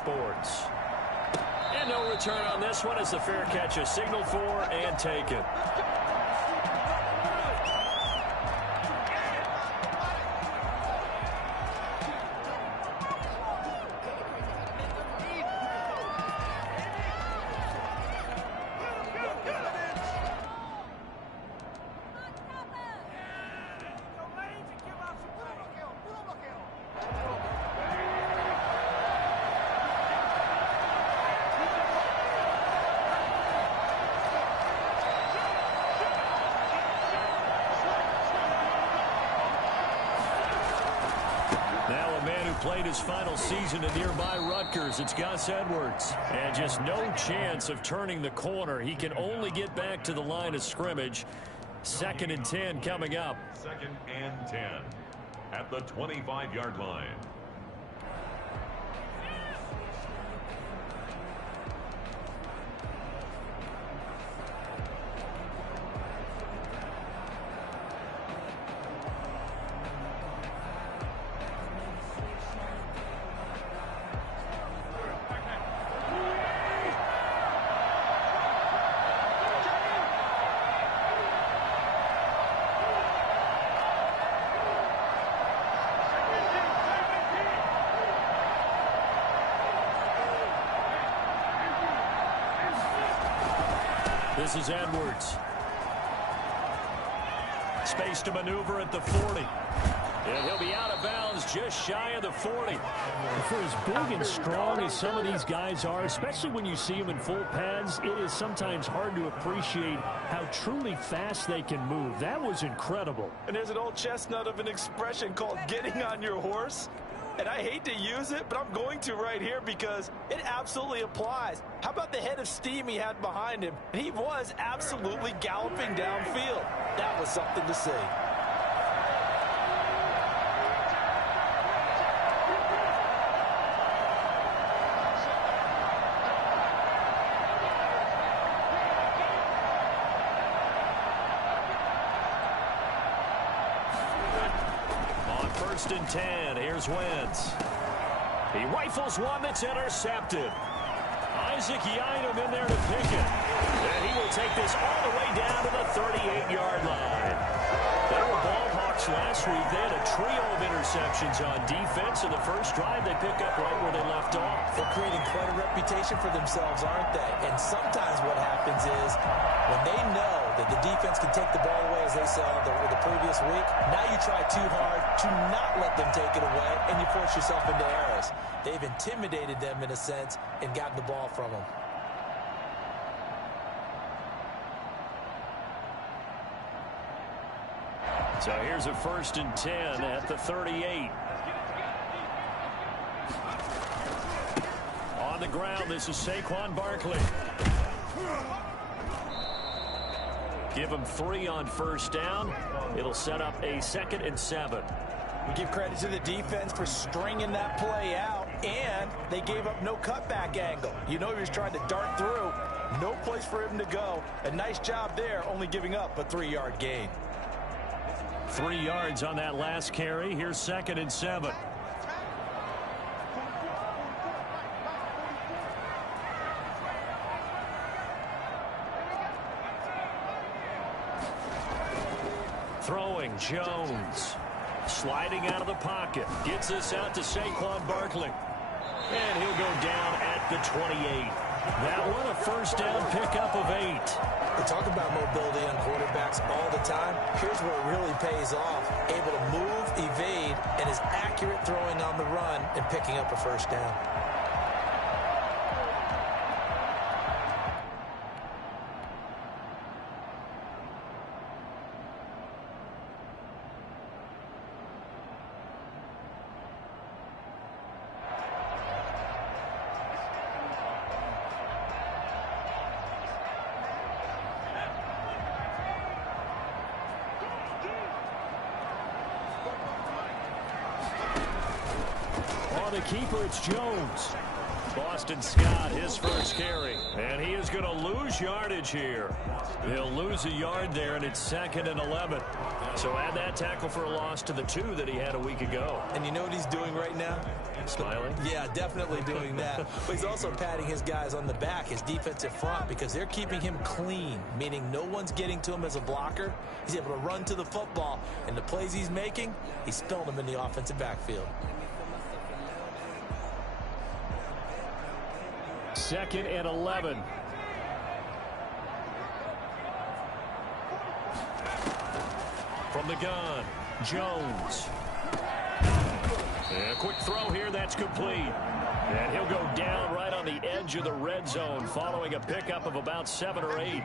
Sports. And no return on this one as the fair catch is signaled for and taken. Played his final season at nearby Rutgers. It's Gus Edwards. And just no chance of turning the corner. He can only get back to the line of scrimmage. 2nd and 10 coming up. 2nd and 10 at the 25-yard line. This is Edwards. Space to maneuver at the 40. And he'll be out of bounds just shy of the 40. For as big and strong as some of these guys are, especially when you see them in full pads, it is sometimes hard to appreciate how truly fast they can move. That was incredible. And there's an old chestnut of an expression called getting on your horse. And I hate to use it, but I'm going to right here because it absolutely applies. How about the head of steam he had behind him? He was absolutely galloping downfield. That was something to see. On 1st and 10, here's Wentz. He rifles one that's intercepted. Isaac Yiadom in there to pick it. And he will take this all the way down to the 38-yard line. They were ball hawks last week. They had a trio of interceptions on defense. In the first drive, they pick up right where they left off. They're creating quite a reputation for themselves, aren't they? And sometimes what happens is when they know that the defense can take the ball away, as they saw the previous week, now you try too hard to not let them take it away, and you force yourself into errors. They've intimidated them in a sense and gotten the ball from them. So here's a 1st and 10 at the 38. On the ground, this is Saquon Barkley. Give him 3 on 1st down. It'll set up a 2nd and 7. We give credit to the defense for stringing that play out, and they gave up no cutback angle. You know he was trying to dart through. No place for him to go. A nice job there, only giving up a 3-yard gain. 3 yards on that last carry. Here's 2nd and 7. Throwing, Jones. Sliding out of the pocket. Gets this out to Saquon Barkley. And he'll go down at the 28. That one a 1st down pickup of 8. We talk about mobility on quarterbacks all the time. Here's where it really pays off. Able to move, evade, and is accurate throwing on the run and picking up a 1st down. The keeper, it's Jones. Boston Scott, his first carry. And he is going to lose yardage here. He'll lose a yard there, and it's 2nd and 11. So add that tackle for a loss to the 2 that he had a week ago. And you know what he's doing right now? Smiling? Yeah, definitely doing that. But he's also patting his guys on the back, his defensive front, because they're keeping him clean, meaning no one's getting to him as a blocker. He's able to run to the football, and the plays he's making, he's spilling them in the offensive backfield. 2nd and 11. From the gun, Jones. And a quick throw here, that's complete. And he'll go down right on the edge of the red zone following a pickup of about 7 or 8.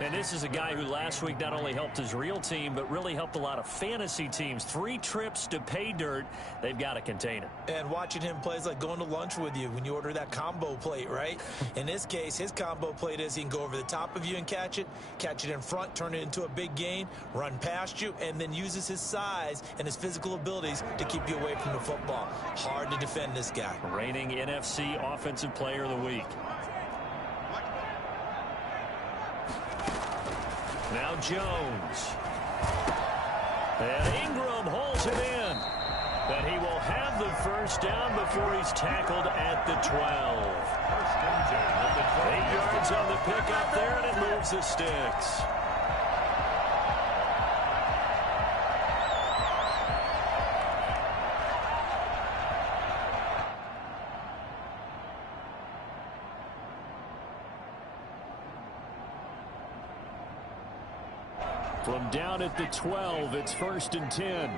And this is a guy who last week not only helped his real team, but really helped a lot of fantasy teams. 3 trips to pay dirt. They've got to contain him. And watching him play is like going to lunch with you when you order that combo plate, right? In this case, his combo plate is he can go over the top of you and catch it in front, turn it into a big gain, run past you, and then uses his size and his physical abilities to keep you away from the football. Hard to defend this guy. Reigning NFC Offensive Player of the Week. Now Jones. And Ingram holds it in. And he will have the first down before he's tackled at the 12. 8 yards on the pickup there, and it moves the sticks. From down at the 12, it's 1st and 10.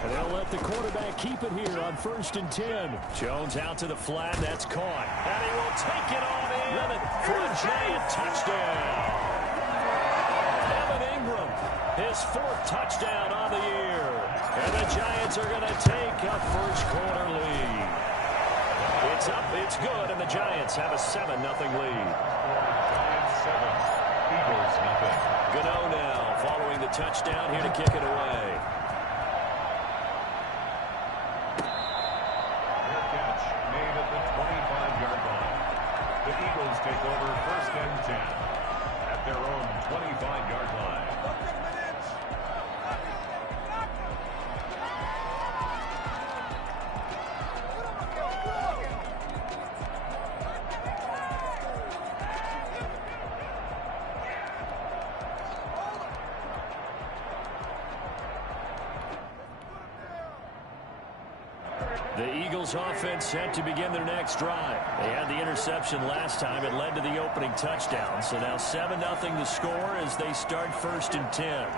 And they'll let the quarterback keep it here on 1st and 10. Jones out to the flat. That's caught. And he will take it on in for a giant touchdown. Evan Ingram, his 4th touchdown on the year. And the Giants are going to take a first quarter lead. It's up, it's good, and the Giants have a 7-0 lead. Giants 7, Eagles nothing. Gano now following the touchdown here to kick it away. Their catch made at the 25-yard line. The Eagles take over 1st and 10 at their own 25-yard line. The Eagles offense set to begin their next drive. They had the interception last time. It led to the opening touchdown. So now 7-0 the score as they start 1st and 10.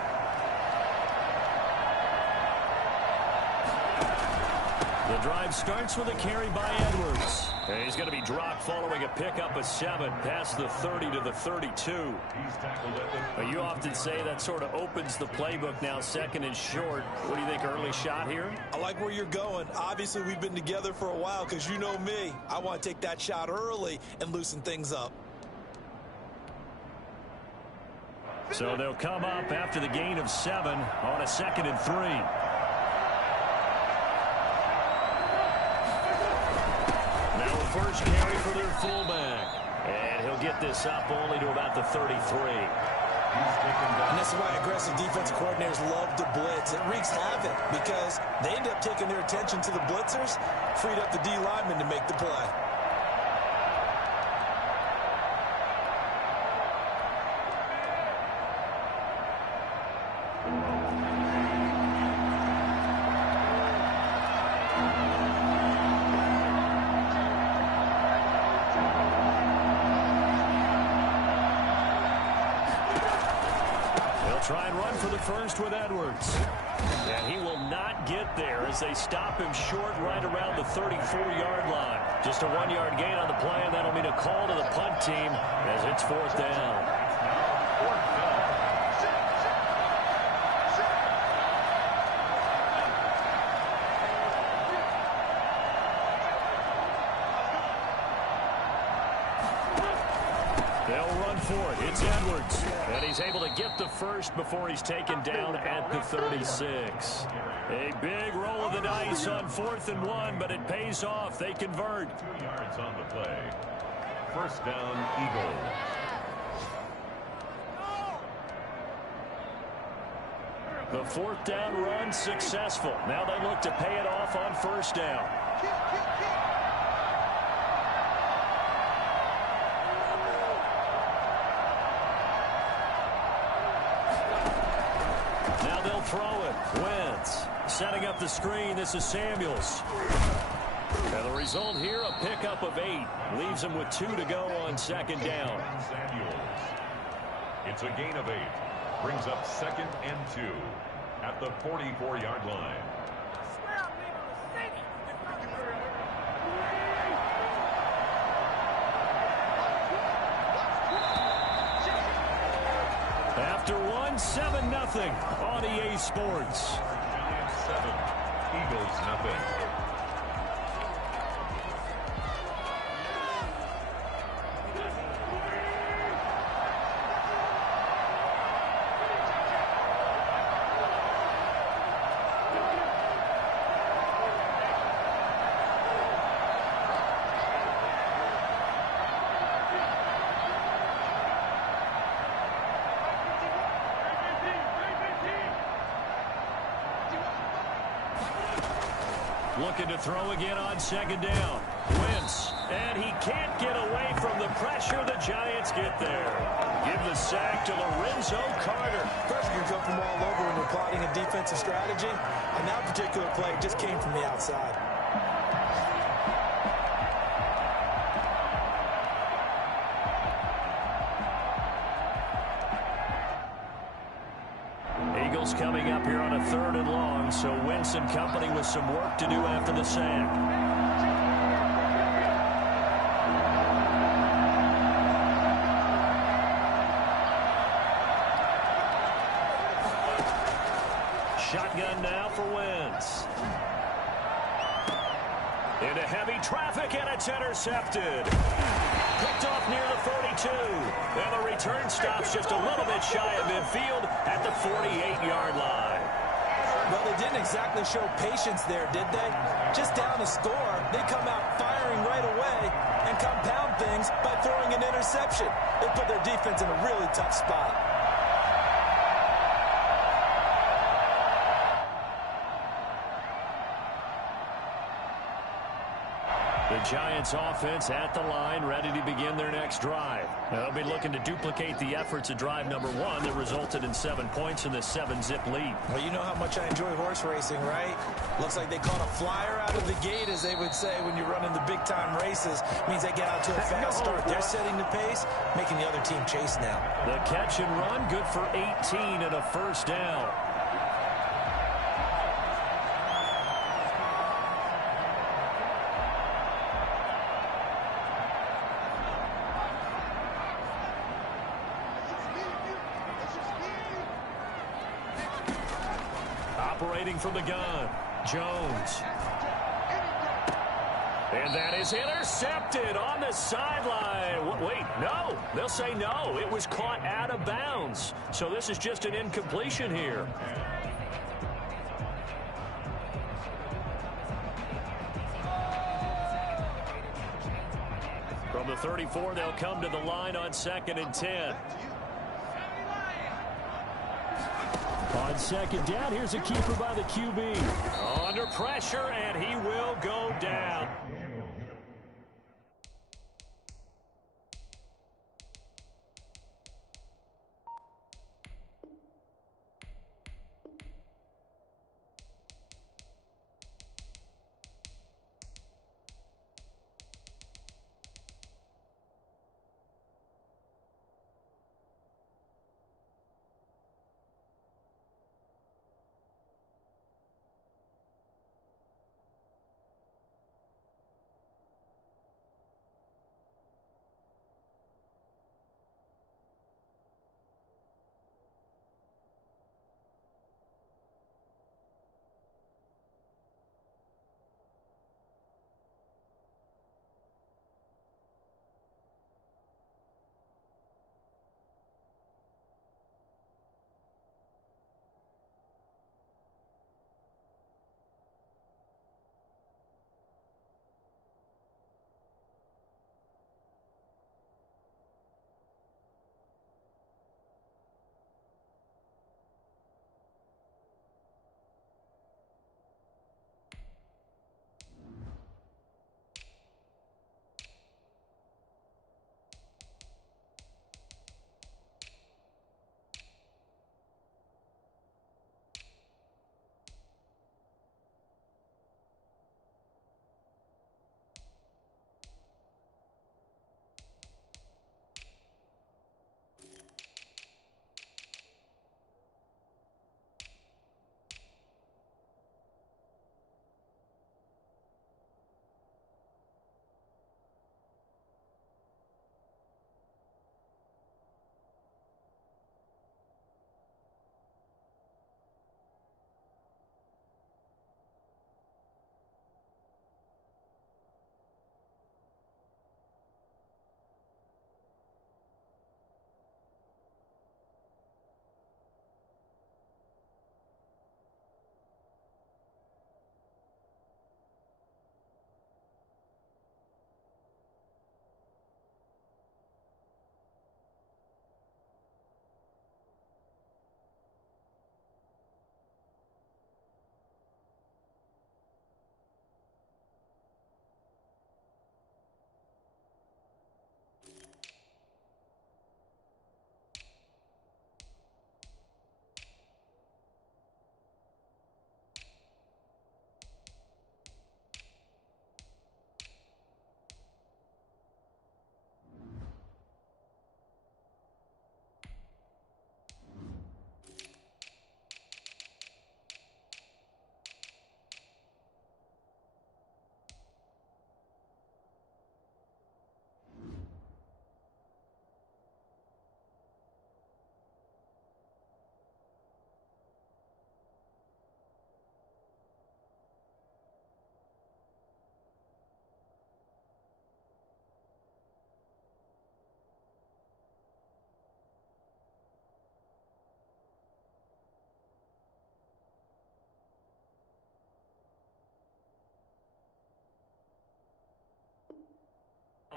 The drive starts with a carry by Edwards. And he's going to be dropped following a pickup of 7 past the 30 to the 32. He's tackled at the But you often say that sort of opens the playbook now, 2nd and short. What do you think, early shot here? I like where you're going. Obviously, we've been together for a while because you know me. I want to take that shot early and loosen things up. So they'll come up after the gain of 7 on a 2nd and 3. First carry for their fullback. And he'll get this up only to about the 33. And this is why aggressive defensive coordinators love to blitz. It wreaks havoc because they end up taking their attention to the blitzers, freed up the D lineman to make the play. Try and run for the first with Edwards. And he will not get there as they stop him short right around the 34-yard line. Just a 1-yard gain on the play, and that'll mean a call to the punt team as it's 4th down. They'll run on fourth. It's Edwards. And he's able to get the first before he's taken down at the 36. A big roll of the dice on 4th and 1, but it pays off. They convert. 2 yards on the play. First down, Eagles. The 4th down run successful. Now they look to pay it off on first down. Now they'll throw it. Wentz setting up the screen. This is Samuels. And the result here, a pickup of 8. Leaves him with 2 to go on second down. Samuels. It's a gain of 8. Brings up 2nd and 2 at the 44-yard line. After 7-0 on EA Sports. Giants 7, Eagles nothing. Looking to throw again on second down. Wentz, and he can't get away from the pressure. The Giants get there. Give the sack to Lorenzo Carter. Pressure can come from all over when you're plotting a defensive strategy, and that particular play just came from the outside. Eagles coming up here on a 3rd and long, so Wentz and company with some work to do after the sack. Shotgun now for Wentz. Into heavy traffic, and it's intercepted. Picked off near the 42. And the return stops just a little bit shy of midfield at the 48-yard line. Well, they didn't exactly show patience there, did they? Just down a score, they come out firing right away and compound things by throwing an interception. They put their defense in a really tough spot. The Giants offense at the line, ready to begin their next drive. They'll be looking to duplicate the efforts of drive number 1 that resulted in 7 points in the 7-zip lead. Well, you know how much I enjoy horse racing, right? Looks like they caught a flyer out of the gate, as they would say when you're running the big-time races. Means they get out to a fast start. They're setting the pace, making the other team chase now. The catch and run, good for 18 and a first down. Operating from the gun, Jones. And that is intercepted on the sideline. Wait, no. They'll say no. It was caught out of bounds. So this is just an incompletion here. From the 34, they'll come to the line on 2nd and 10. On 2nd down, here's a keeper by the QB. Under pressure, and he will go down.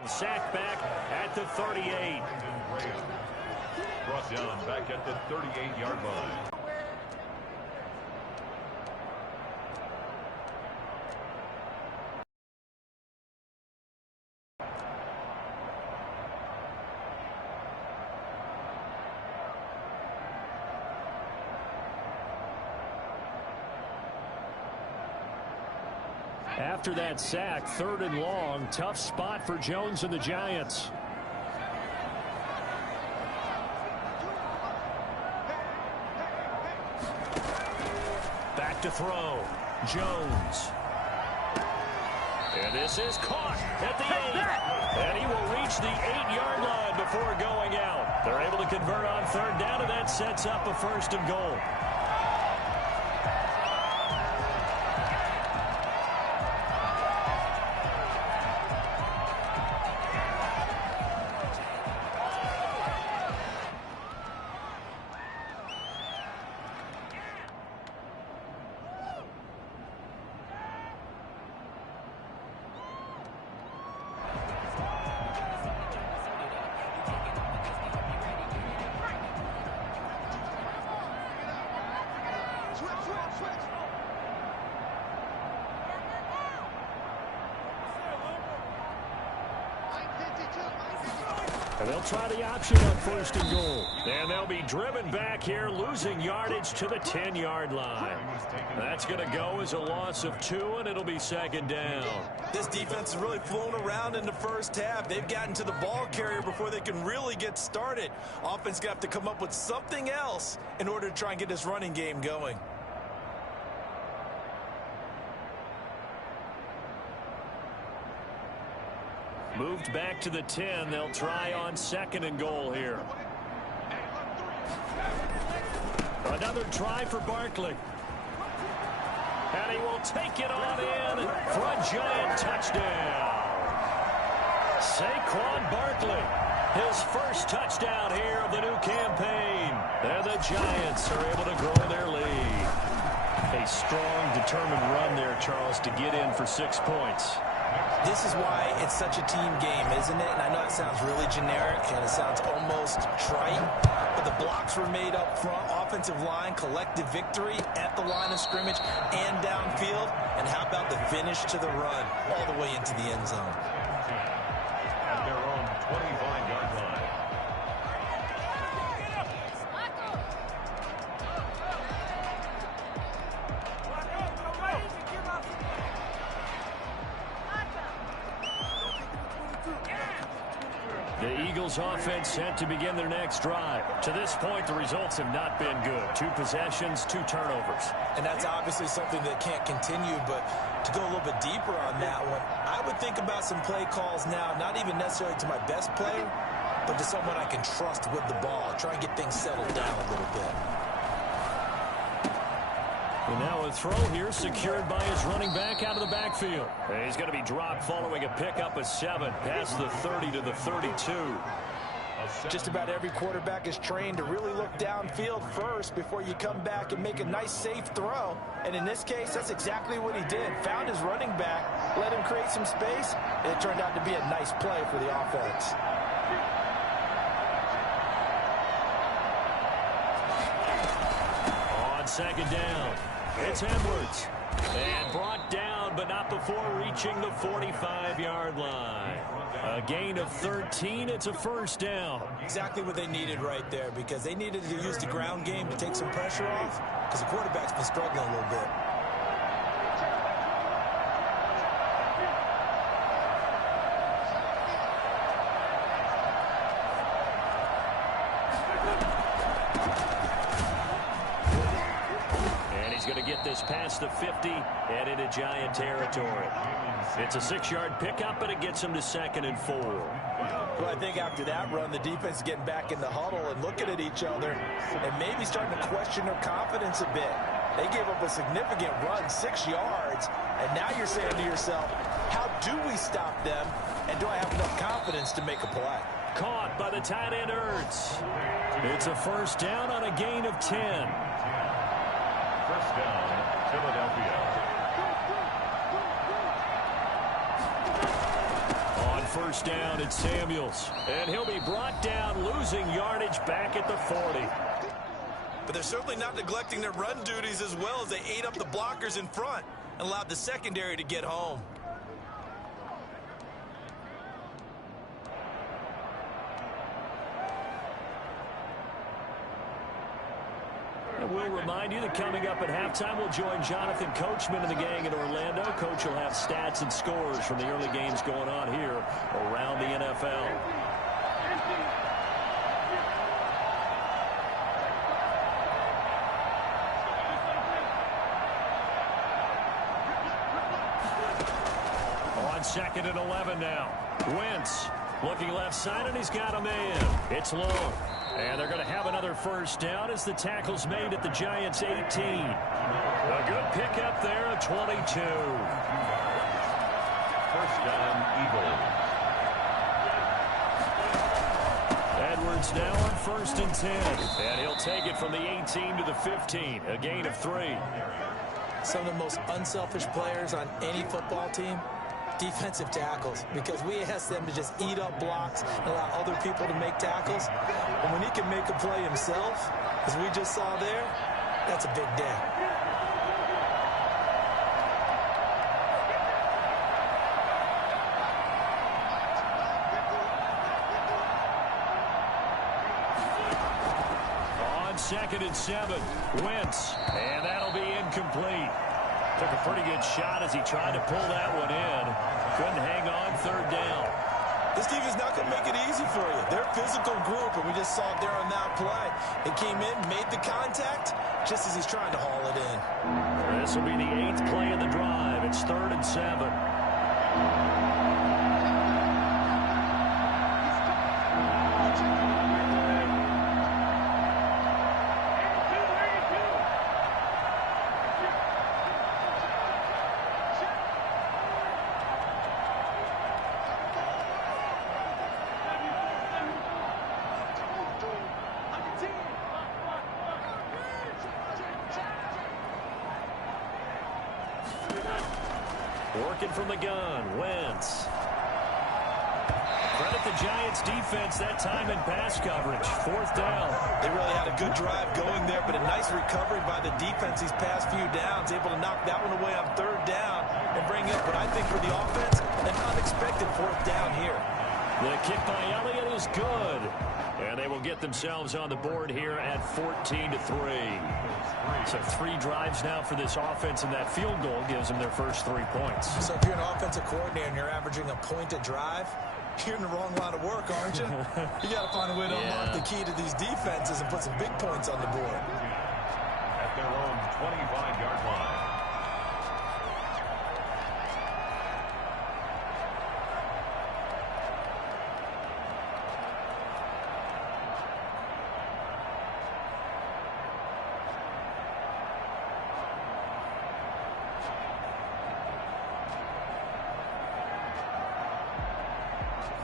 Sacked back at the 38. Brought down back at the 38-yard line. After that sack, 3rd and long, tough spot for Jones and the Giants. Back to throw. Jones. And this is caught at the 8. And he will reach the 8-yard line before going out. They're able to convert on 3rd down, and that sets up a 1st and goal. And they'll try the option on 1st and goal. And they'll be driven back here, losing yardage to the 10-yard line. That's going to go as a loss of 2, and it'll be 2nd down. This defense has really flown around in the first half. They've gotten to the ball carrier before they can really get started. Offense going to have to come up with something else in order to try and get this running game going. Moved back to the 10. They'll try on 2nd and goal here. Another try for Barkley. And he will take it on in for a Giant touchdown. Saquon Barkley, his first touchdown here of the new campaign. And the Giants are able to grow their lead. A strong, determined run there, Charles, to get in for 6 points. This is why it's such a team game, isn't it? And I know it sounds really generic and it sounds almost trite, but the blocks were made up front, offensive line, collective victory at the line of scrimmage and downfield. And how about the finish to the run all the way into the end zone? At their own 25-yard line. The Eagles offense set to begin their next drive. To this point, the results have not been good. 2 possessions, 2 turnovers. And that's obviously something that can't continue, but to go a little bit deeper on that one, I would think about some play calls now, not even necessarily to my best player, but to someone I can trust with the ball. Try and get things settled down a little bit. And now a throw here secured by his running back out of the backfield. And he's going to be dropped following a pickup of 7 past the 30 to the 32. Just about every quarterback is trained to really look downfield first before you come back and make a nice, safe throw. And in this case, that's exactly what he did. Found his running back, let him create some space, and it turned out to be a nice play for the offense. On 2nd down, it's Edwards. And brought down, but not before reaching the 45-yard line. A gain of 13. It's a 1st down. Exactly what they needed right there, because they needed to use the ground game to take some pressure off, because the quarterback's been struggling a little bit. This past the 50 and into Giant territory. It's a 6-yard pickup, but it gets him to 2nd and 4. Well, I think after that run, the defense is getting back in the huddle and looking at each other and maybe starting to question their confidence a bit. They gave up a significant run, 6 yards, and now you're saying to yourself, how do we stop them, and do I have enough confidence to make a play? Caught by the tight end, Ertz. It's a 1st down on a gain of 10. 1st down, Philadelphia. On first down. It's Samuels. And he'll be brought down, losing yardage back at the 40. But they're certainly not neglecting their run duties as well as they ate up the blockers in front and allowed the secondary to get home. And we'll remind you that coming up at halftime, we'll join Jonathan Coachman and the gang in Orlando. Coach will have stats and scores from the early games going on here around the NFL. On 2nd and 11 now. Wentz looking left side, and he's got a man. It's long. And they're going to have another first down as the tackle's made at the Giants' 18. A good pickup there at 22. First down, Eagles. Edwards now on 1st and 10. And he'll take it from the 18 to the 15. A gain of 3. Some of the most unselfish players on any football team, defensive tackles, because we ask them to just eat up blocks and allow other people to make tackles. And when he can make a play himself, as we just saw there, that's a big day. On 2nd and 7, Wentz, and that'll be incomplete. Took a pretty good shot as he tried to pull that one in. Couldn't hang on 3rd down. This team is not going to make it easy for you. They're a physical group, and we just saw it there on that play. It came in, made the contact, just as he's trying to haul it in. This will be the 8th play of the drive. It's 3rd and 7. Working from the gun, Wentz. Credit the Giants defense that time in pass coverage. 4th down. They really had a good drive going there, but a nice recovery by the defense these past few downs, able to knock that one away on 3rd down and bring up what I think for the offense, an unexpected 4th down here. The kick by Elliott is good. And they will get themselves on the board here at 14-3. So 3 drives now for this offense, and that field goal gives them their first 3 points. So if you're an offensive coordinator and you're averaging a point a drive, you're in the wrong line of work, aren't you? You got to find a way to unlock the key to these defenses and put some big points on the board. At their own 25-yard line.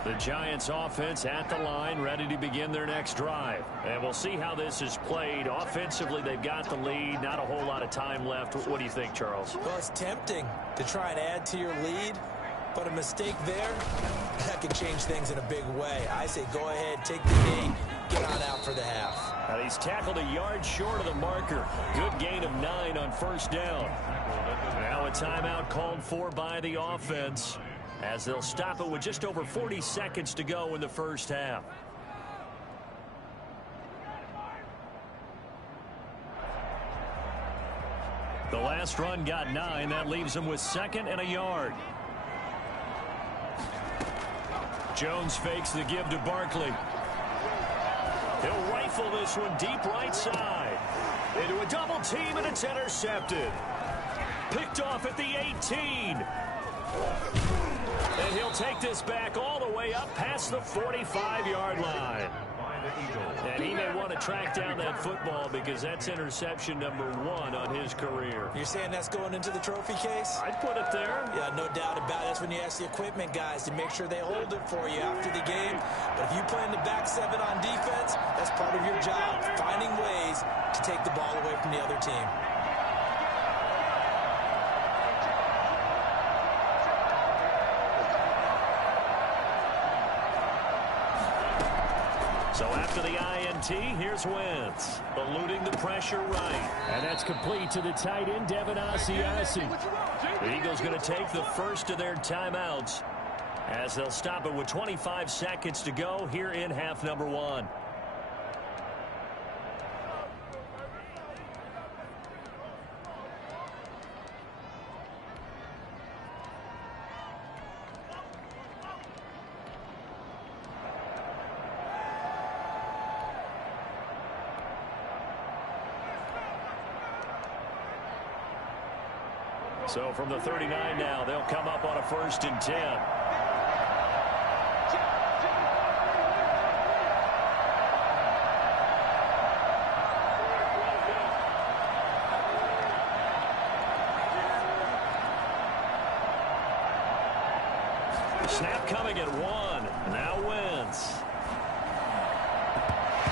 The Giants offense at the line, ready to begin their next drive. And we'll see how this is played. Offensively, they've got the lead. Not a whole lot of time left. What do you think, Charles? Well, it's tempting to try and add to your lead, but a mistake there, that could change things in a big way. I say go ahead, take the knee, get on out for the half. And he's tackled a yard short of the marker. Good gain of 9 on 1st down. Now a timeout called for by the offense, as they'll stop it with just over 40 seconds to go in the first half. The last run got 9. That leaves them with 2nd and a yard. Jones fakes the give to Barkley. He'll rifle this one deep right side. Into a double team, and it's intercepted. Picked off at the 18. And he'll take this back all the way up past the 45-yard line. And he may want to track down that football because that's interception number 1 on his career. You're saying that's going into the trophy case? I'd put it there. Yeah, no doubt about it. That's when you ask the equipment guys to make sure they hold it for you after the game. But if you play in the back 7 on defense, that's part of your job, finding ways to take the ball away from the other team. So after the INT, here's Wentz, eluding the pressure right. And that's complete to the tight end, Devin Asiasi. The Eagles going to take the first of their timeouts as they'll stop it with 25 seconds to go here in half number 1. So from the 39 now, they'll come up on a 1st and 10. Snap coming at 1. Now Wentz.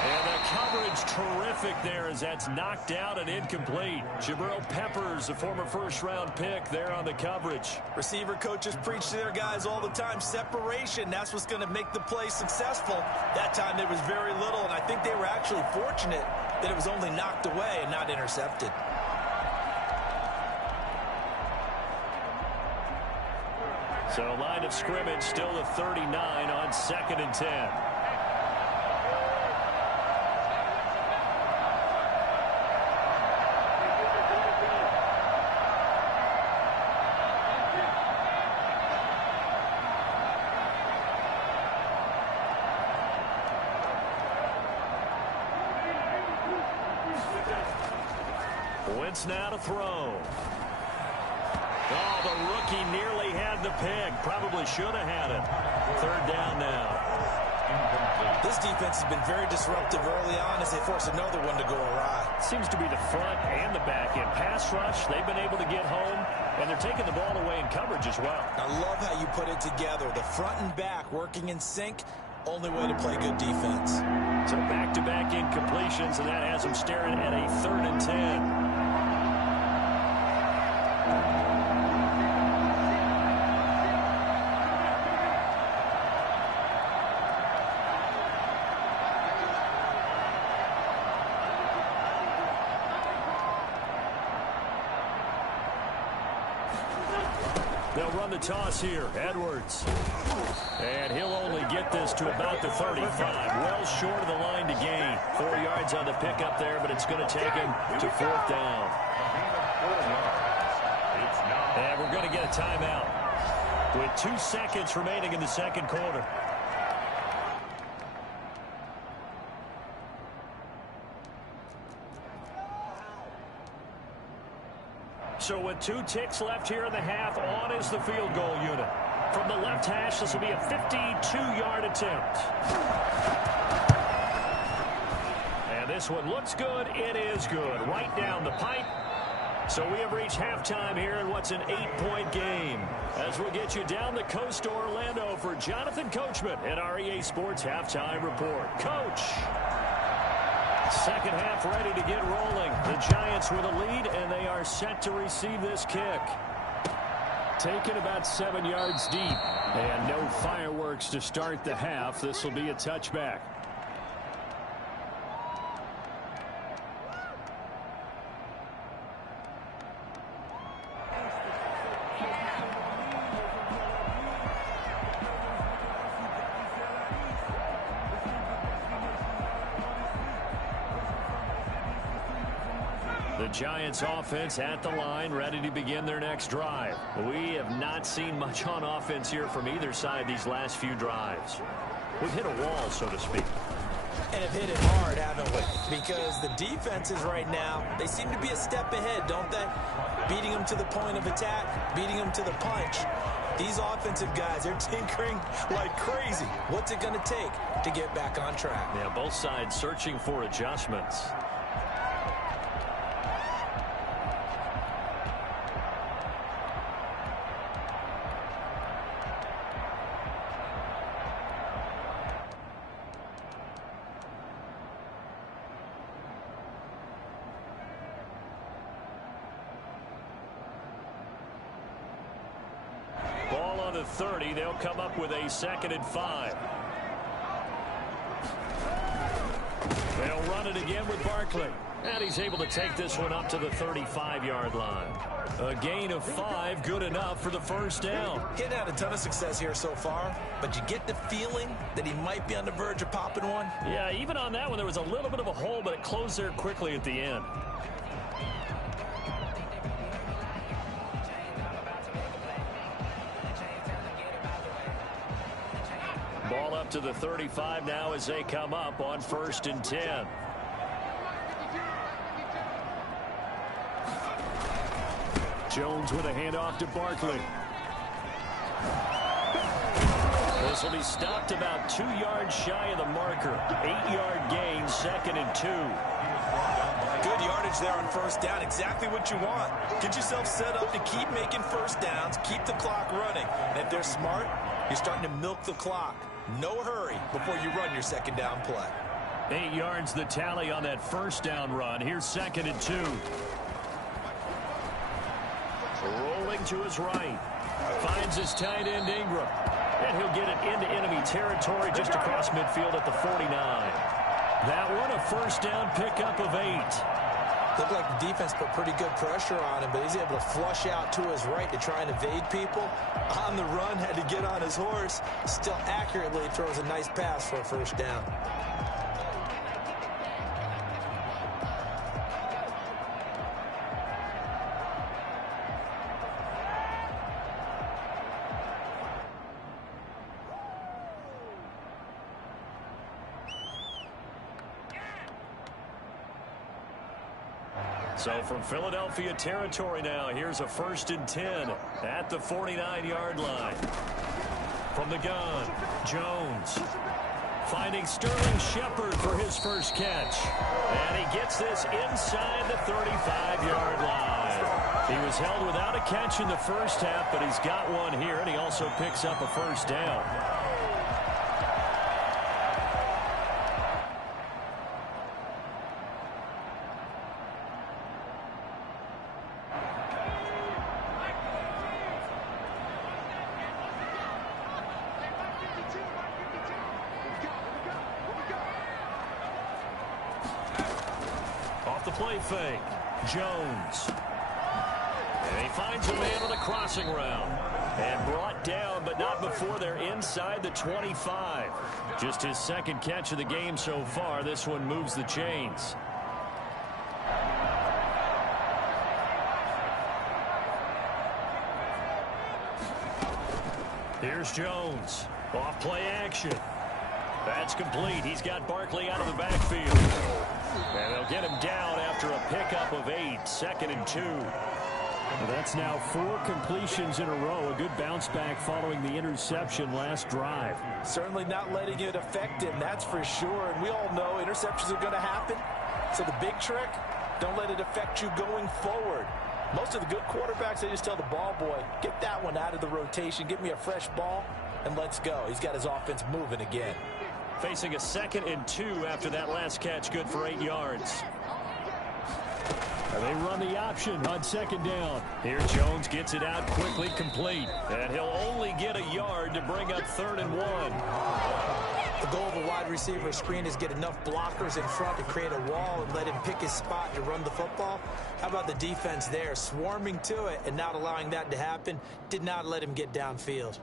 And the coverage terrific there as that's knocked out and incomplete. Jabril Peppers, a former first-round pick, there on the coverage. Receiver coaches preach to their guys all the time. Separation, that's what's going to make the play successful. That time there was very little, and I think they were actually fortunate that it was only knocked away and not intercepted. So line of scrimmage still at 39 on 2nd and 10. Wentz now to throw. Oh, the rookie nearly had the pick. Probably should have had it. 3rd down now. This defense has been very disruptive early on as they force another one to go awry. Seems to be the front and the back end. Pass rush, they've been able to get home, and they're taking the ball away in coverage as well. I love how you put it together. The front and back working in sync. Only way to play good defense. So back-to-back incompletions, and that has them staring at a 3rd and 10. They'll run the toss here. Edwards. And he'll only get this to about the 35. Well short of the line to gain. 4 yards on the pickup there, but it's going to take him to 4th down. And we're going to get a timeout with 2 seconds remaining in the 2nd quarter. So with 2 ticks left here in the half, on is the field goal unit. From the left hash, this will be a 52-yard attempt. And this one looks good. It is good. Right down the pipe. So we have reached halftime here in what's an 8-point game. As we'll get you down the coast to Orlando for Jonathan Coachman at our EA Sports Halftime Report. Coach. 2nd half ready to get rolling. The Giants with a lead, and they are set to receive this kick. Taken about 7 yards deep. And no fireworks to start the half. This will be a touchback. The Giants offense at the line, ready to begin their next drive. We have not seen much on offense here from either side these last few drives. We've hit a wall, so to speak. And have hit it hard, haven't we? Because the defenses right now, they seem to be a step ahead, don't they? Beating them to the point of attack, beating them to the punch. These offensive guys, they're tinkering like crazy. What's it going to take to get back on track? Yeah, both sides searching for adjustments. Ball on the 30. They'll come up with a 2nd and 5. it again with Barkley. And he's able to take this one up to the 35-yard line. A gain of 5, good enough for the first down. Getting had a ton of success here so far, but you get the feeling that he might be on the verge of popping one. Yeah, even on that one, there was a little bit of a hole, but it closed there quickly at the end. Ball up to the 35 now as they come up on 1st and 10. Jones with a handoff to Barkley. This will be stopped about 2 yards shy of the marker. 8-yard gain, 2nd and 2. Good yardage there on 1st down. Exactly what you want. Get yourself set up to keep making 1st downs, keep the clock running. And if they're smart, you're starting to milk the clock. No hurry before you run your 2nd down play. 8 yards the tally on that 1st down run. Here's 2nd and 2. Rolling to his right. Finds his tight end Ingram. And he'll get it into enemy territory just across midfield at the 49. That one a 1st down pickup of 8. Looked like the defense put pretty good pressure on him, but he's able to flush out to his right to try and evade people. On the run, had to get on his horse. Still accurately throws a nice pass for a 1st down. So from Philadelphia territory now, here's a 1st and 10 at the 49-yard line. From the gun, Jones finding Sterling Shepard for his first catch. And he gets this inside the 35-yard line. He was held without a catch in the first half, but he's got one here, and he also picks up a 1st down. The play fake. Jones. And he finds a man on the crossing route. And brought down, but not before they're inside the 25. Just his 2nd catch of the game so far. This one moves the chains. Here's Jones. Off play action. That's complete. He's got Barkley out of the backfield. And they'll get him down after a pickup of 8, 2nd and 2. Well, that's now 4 completions in a row. A good bounce back following the interception last drive. Certainly not letting it affect him, that's for sure. And we all know interceptions are going to happen. So the big trick, don't let it affect you going forward. Most of the good quarterbacks, they just tell the ball boy, get that one out of the rotation, give me a fresh ball, and let's go. He's got his offense moving again. Facing a 2nd and 2 after that last catch, good for 8 yards. And they run the option on 2nd down. Here Jones gets it out quickly, complete. And he'll only get a yard to bring up 3rd and 1. The goal of a wide receiver screen is get enough blockers in front to create a wall and let him pick his spot to run the football. How about the defense there, swarming to it and not allowing that to happen? Did not let him get downfield.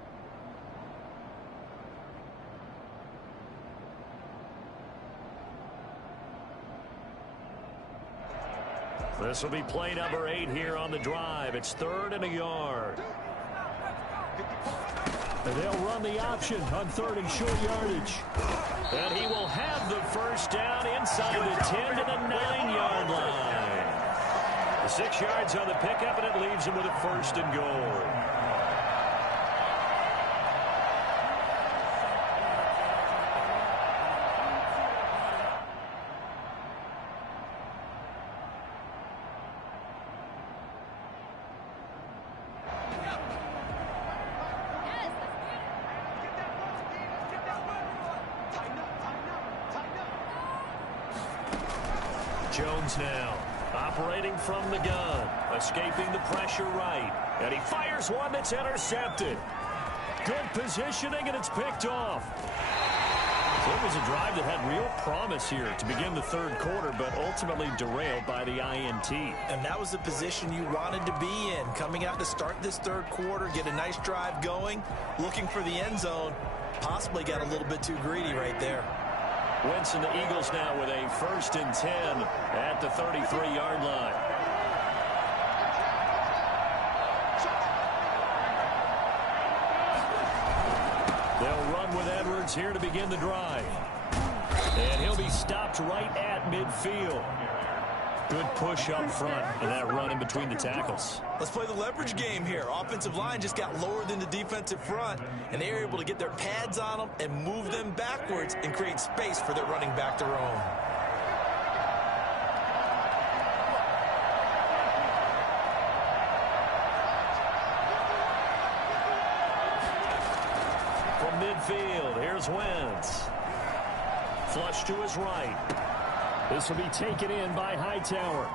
This will be play number 8 here on the drive. It's 3rd and a yard. And they'll run the option on 3rd and short yardage. And he will have the 1st down inside the 10 to the 9-yard line. The 6 yards on the pickup, and it leaves him with a 1st and goal. Jones now operating from the gun, escaping the pressure right, and he fires one that's intercepted. Good positioning, and it's picked off. So it was a drive that had real promise here to begin the third quarter, but ultimately derailed by the INT. And that was the position you wanted to be in. Coming out to start this third quarter, get a nice drive going, looking for the end zone. Possibly got a little bit too greedy right there. Wentz and the Eagles now with a 1st and 10 at the 33-yard line. They'll run with Edwards here to begin the drive. And he'll be stopped right at midfield. Good push up front and that run in between the tackles. Let's play the leverage game here. Offensive line just got lower than the defensive front, and they were able to get their pads on them and move them backwards and create space for their running back to roam. From midfield, here's Wentz. Flush to his right. This will be taken in by Hightower.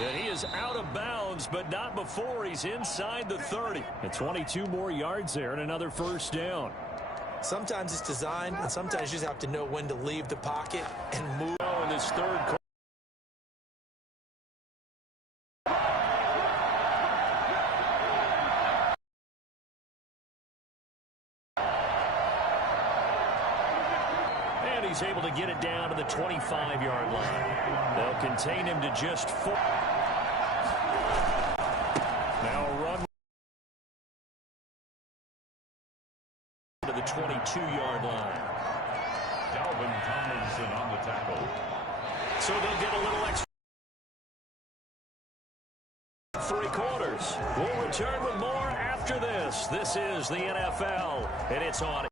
And he is out of bounds, but not before he's inside the 30. And 22 more yards there and another first down. Sometimes it's designed, and sometimes you just have to know when to leave the pocket and move. In this third quarter. He's able to get it down to the 25-yard line. They'll contain him to just 4. Now a run to the 22-yard line. Dalvin Tomlinson on the tackle. So they'll get a little extra. 3 quarters. We'll return with more after this. This is the NFL, and it's on.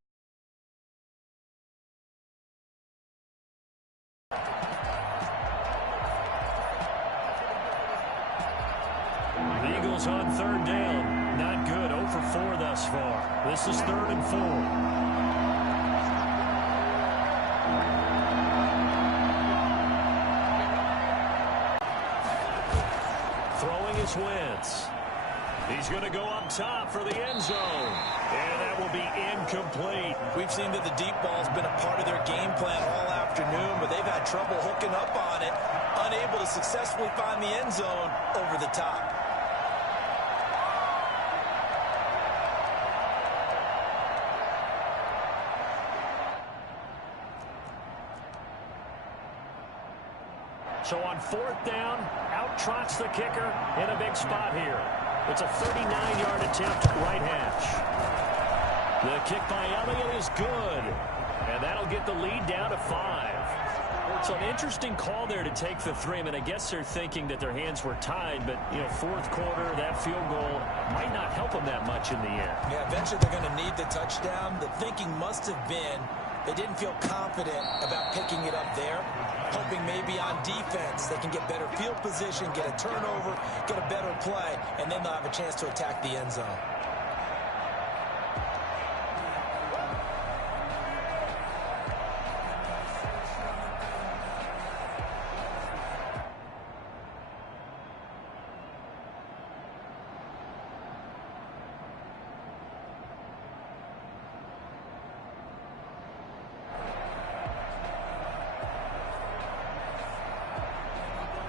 On 3rd down. Not good. 0 for 4 thus far. This is 3rd and 4. Throwing is Wentz. He's going to go up top for the end zone. And that will be incomplete. We've seen that the deep ball's been a part of their game plan all afternoon, but they've had trouble hooking up on it, unable to successfully find the end zone over the top. So on 4th down, out trots the kicker in a big spot here. It's a 39-yard attempt, right hash. The kick by Elliott is good, and that'll get the lead down to 5. So an interesting call there to take the 3. I mean, I guess they're thinking that their hands were tied, but, you know, 4th quarter, that field goal might not help them that much in the end. Yeah, eventually they're going to need the touchdown. The thinking must have been they didn't feel confident about picking it up there, hoping maybe on defense they can get better field position, get a turnover, get a better play, and then they'll have a chance to attack the end zone.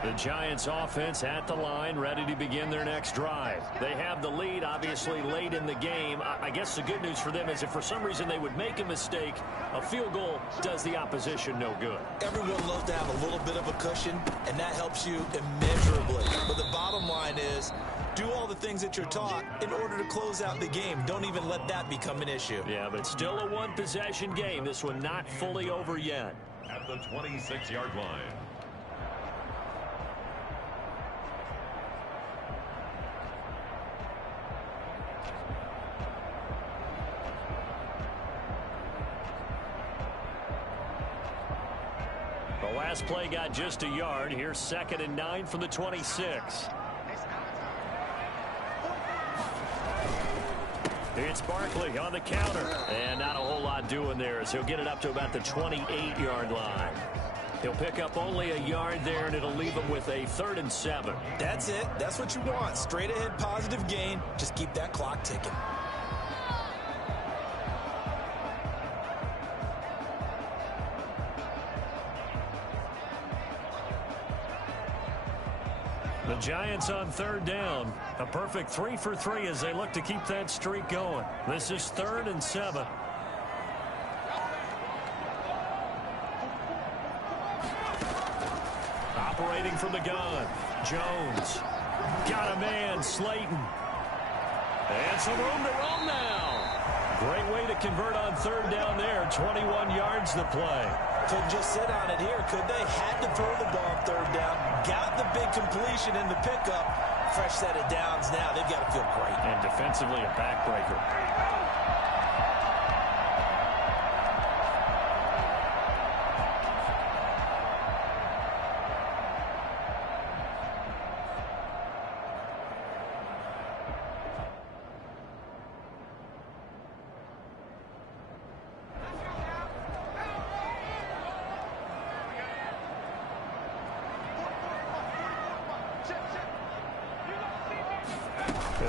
The Giants offense at the line, ready to begin their next drive. They have the lead, obviously, late in the game. I guess the good news for them is if for some reason they would make a mistake, a field goal does the opposition no good. Everyone loves to have a little bit of a cushion, and that helps you immeasurably. But the bottom line is, do all the things that you're taught in order to close out the game. Don't even let that become an issue. Yeah, but still a one-possession game. This one not fully over yet. At the 26-yard line. The last play got just a yard. Here's 2nd and 9 from the 26. It's Barkley on the counter. And not a whole lot doing there as he'll get it up to about the 28-yard line. He'll pick up only a yard there, and it'll leave him with a 3rd and 7. That's it. That's what you want. Straight ahead positive gain. Just keep that clock ticking. The Giants on third down. A perfect 3 for 3 as they look to keep that streak going. This is 3rd and 7. Operating from the gun. Jones. Got a man, Slayton. And some room to roam now. Great way to convert on third down there. 21 yards the play. Couldn't just sit on it here, could they? Had to throw the ball on third down. Got the big completion in the pickup. Fresh set of downs now. They've got to feel great. And defensively a backbreaker.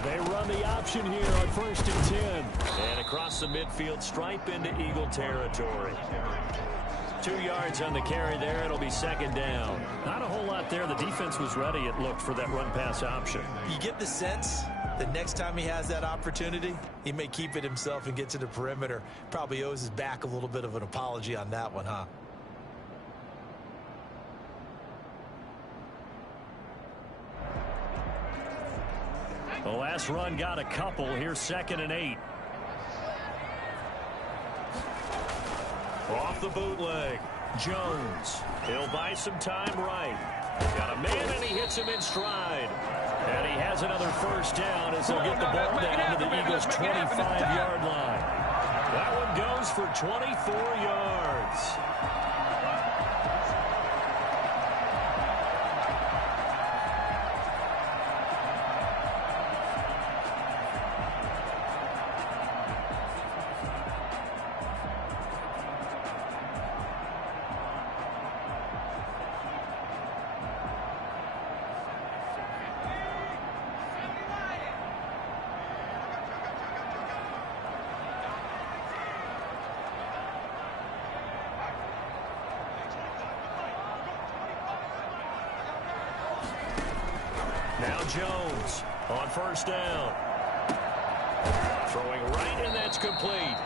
They run the option here on 1st and 10. And across the midfield stripe into Eagle territory. 2 yards on the carry there. It'll be 2nd down. Not a whole lot there. The defense was ready, it looked, for that run-pass option. You get the sense that next time he has that opportunity, he may keep it himself and get to the perimeter. Probably owes his back a little bit of an apology on that one, huh? The last run got a couple. Here's 2nd and 8. Off the bootleg. Jones. He'll buy some time right. Got a man, and he hits him in stride. And he has another 1st down as they'll get the ball down to the Eagles' 25-yard line. That one goes for 24 yards. Now Jones on 1st down. Throwing right, and that's complete.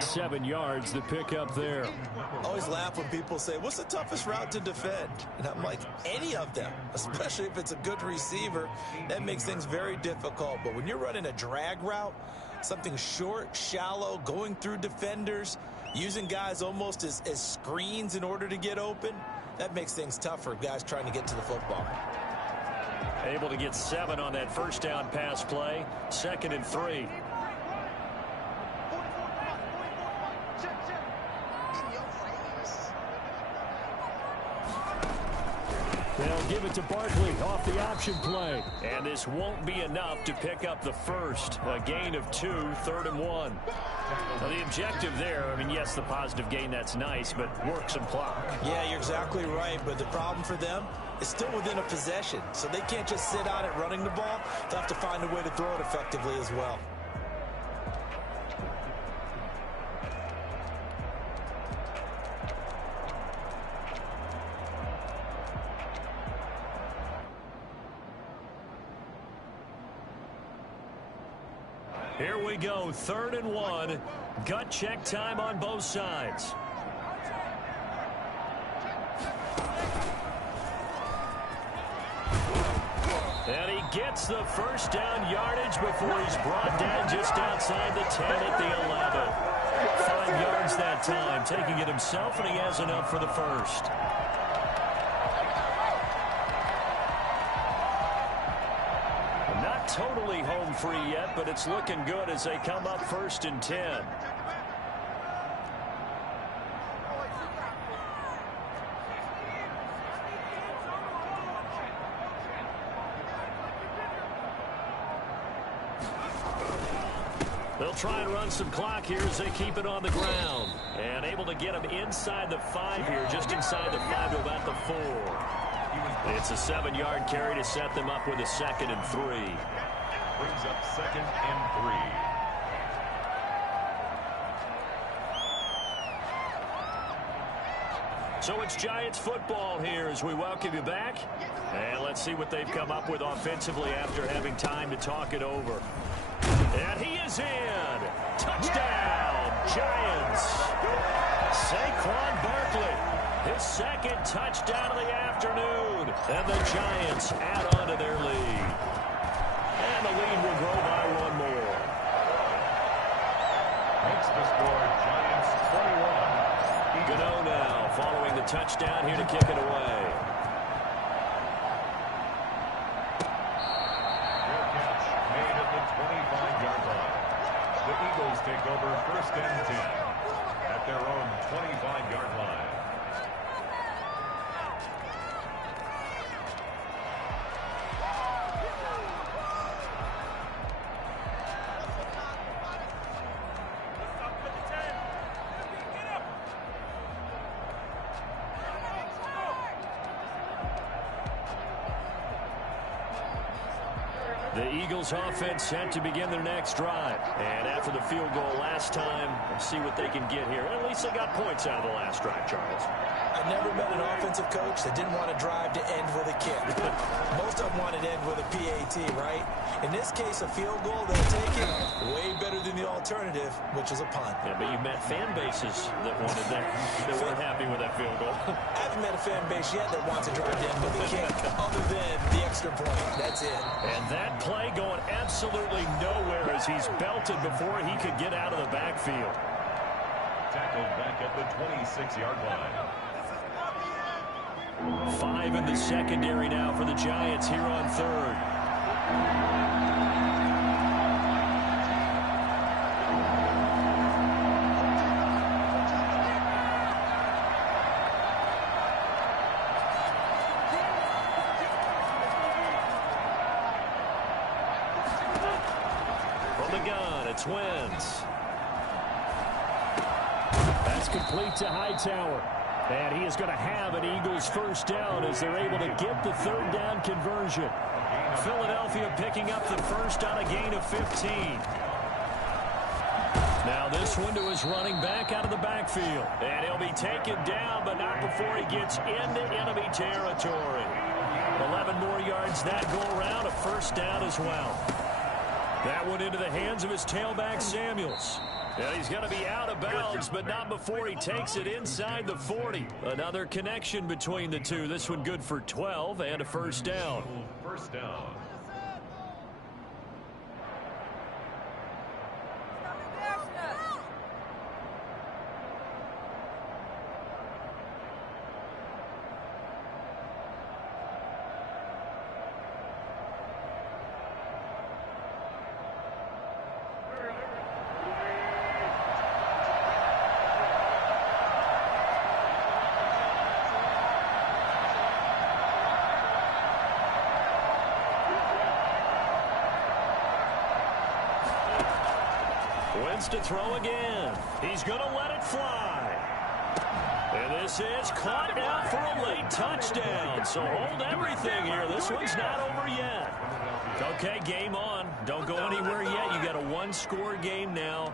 7 yards to pick up there. I always laugh when people say, what's the toughest route to defend? And I'm like, any of them, especially if it's a good receiver. That makes things very difficult. But when you're running a drag route, something short, shallow, going through defenders, using guys almost as screens in order to get open, that makes things tough for guys trying to get to the football. Able to get 7 on that 1st down pass play. 2nd and 3. They'll give it to Barkley off the option play. And this won't be enough to pick up the 1st. A gain of 2, 3rd and 1. Now the objective there, I mean, yes, the positive gain, that's nice, but work some clock. Yeah, you're exactly right, but the problem for them is still within a possession, so they can't just sit on it running the ball. They'll have to find a way to throw it effectively as well. Here we go, 3rd and 1. Gut check time on both sides. And he gets the 1st down yardage before he's brought down just outside the 10 at the 11. 5 yards that time, taking it himself, and he has enough for the 1st. Not totally home free yet, but it's looking good as they come up 1st and 10. They'll try and run some clock here as they keep it on the ground. And able to get him inside the 5 here, just inside the 5 to about the 4. It's a 7-yard carry to set them up with a 2nd and 3. Brings up 2nd and 3. So it's Giants football here as we welcome you back. And let's see what they've come up with offensively after having time to talk it over. And he is in. Touchdown, Giants. Saquon Barkley, his second touchdown of the afternoon. And the Giants add on to their lead. And the lead will grow by one more. Makes the score Giants 21. Gano now following the touchdown here to kick it away. Fair catch made at the 25-yard line. The Eagles take over first and 10 at their own 25-yard line. The Eagles offense set to begin their next drive. And after the field goal last time, we'll see what they can get here. At least they got points out of the last drive, Charles. I never met an offensive coach that didn't want to drive to end with a kick. Most of them wanted to end with a PAT, right? In this case, a field goal, they'll take it way better than the alternative, which is a punt. Yeah, but you met fan bases that wanted that, that weren't happy with that field goal. I haven't met a fan base yet that wants to drive to end with a kick other than the extra point. That's it. And that play going absolutely nowhere as he's belted before he could get out of the backfield. Tackled back at the 26-yard line. 5 in the secondary now for the Giants here on third. From the gun, it's Wentz. That's complete to Hightower. And he is going to have an Eagles first down as they're able to get the third down conversion. Philadelphia picking up the first on a gain of 15. Now this one to his running back out of the backfield. And he'll be taken down, but not before he gets into enemy territory. 11 more yards that go around, a first down as well. That one into the hands of his tailback, Samuels. Yeah, he's going to be out of bounds, but not before he takes it inside the 40. Another connection between the two. This one good for 12 and a first down. First down. To throw again. He's going to let it fly. And this is caught out for a late touchdown. So hold everything here. This one's not over yet. Okay, game on. Don't go anywhere yet. You got a one-score game now.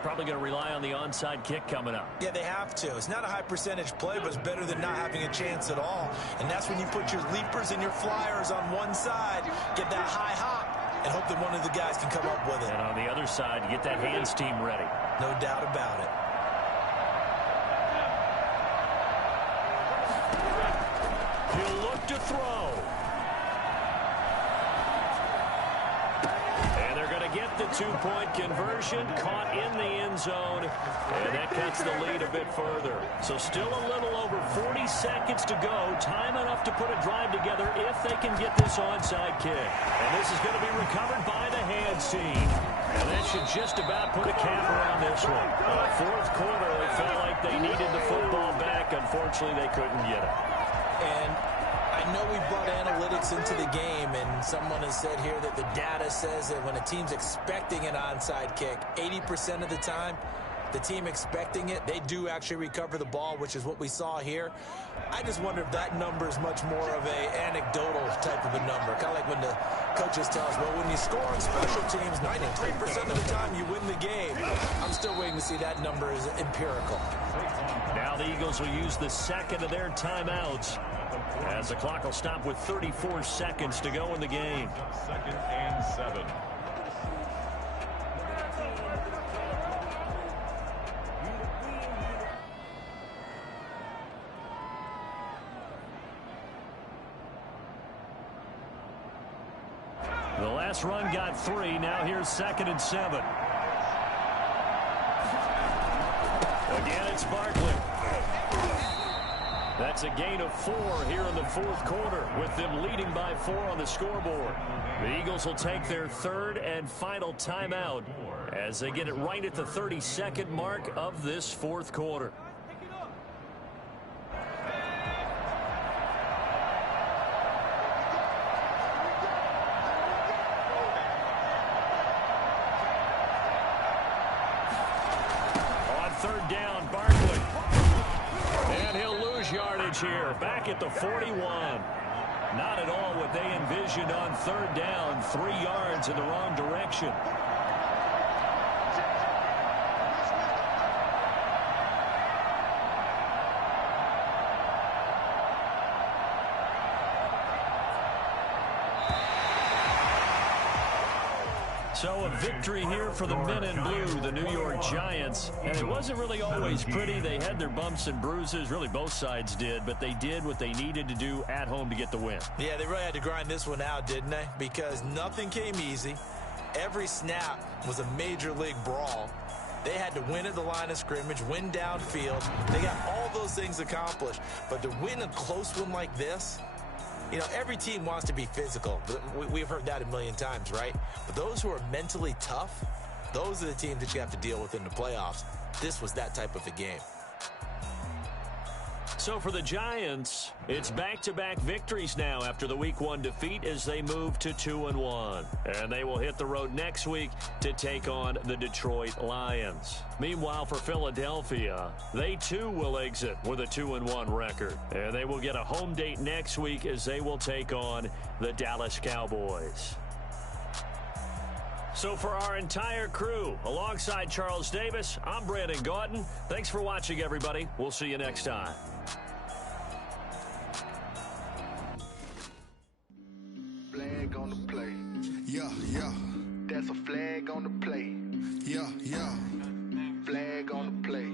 Probably going to rely on the onside kick coming up. Yeah, they have to. It's not a high percentage play, but it's better than not having a chance at all. And that's when you put your leapers and your flyers on one side, get that high hop, and hope that one of the guys can come up with it. And on the other side, you get that hands team ready. No doubt about it. He'll look to throw. And they're going to get the two-point conversion, caught in the end zone, and that cuts the lead a bit further. So still a little over 40 seconds to go. Time enough to put a drive together if they can get this onside kick. And this is going to be recovered by the hands team. And that should just about put a cap around this one. Fourth quarter, it felt like they needed the football back. Unfortunately, they couldn't get it. And I know we brought analytics into the game, and someone has said here that the data says that when a team's expecting an onside kick, 80% of the time, the team expecting it, they do actually recover the ball, which is what we saw here. I just wonder if that number is much more of a anecdotal type of a number. Kind of like when the coaches tell us, well, when you score on special teams, 93% of the time you win the game. I'm still waiting to see that number is empirical. Now the Eagles will use the second of their timeouts as the clock will stop with 34 seconds to go in the game. 2nd and 7. The last run got 3. Now here's 2nd and 7. Again, it's Barkley. That's a gain of 4 here in the 4th quarter, with them leading by 4 on the scoreboard. The Eagles will take their 3rd and final timeout as they get it right at the 32nd mark of this 4th quarter. Third down, Barkley. And he'll lose yardage here, back at the 41. Not at all what they envisioned on 3rd down, 3 yards in the wrong direction. So a victory here for the men in blue, the New York Giants. And it wasn't really always pretty. They had their bumps and bruises. Really, both sides did. But they did what they needed to do at home to get the win. Yeah, they really had to grind this one out, didn't they? Because nothing came easy. Every snap was a major league brawl. They had to win at the line of scrimmage, win downfield. They got all those things accomplished. But to win a close one like this, you know, every team wants to be physical. We've heard that a million times, right? But those who are mentally tough, those are the teams that you have to deal with in the playoffs. This was that type of a game. So for the Giants, it's back-to-back victories now after the Week 1 defeat as they move to 2-1. And they will hit the road next week to take on the Detroit Lions. Meanwhile, for Philadelphia, they too will exit with a 2-1 record. And they will get a home date next week as they will take on the Dallas Cowboys. So for our entire crew, alongside Charles Davis, I'm Brandon Gaudin. Thanks for watching, everybody. We'll see you next time. Flag on the play. Yeah. That's a flag on the play.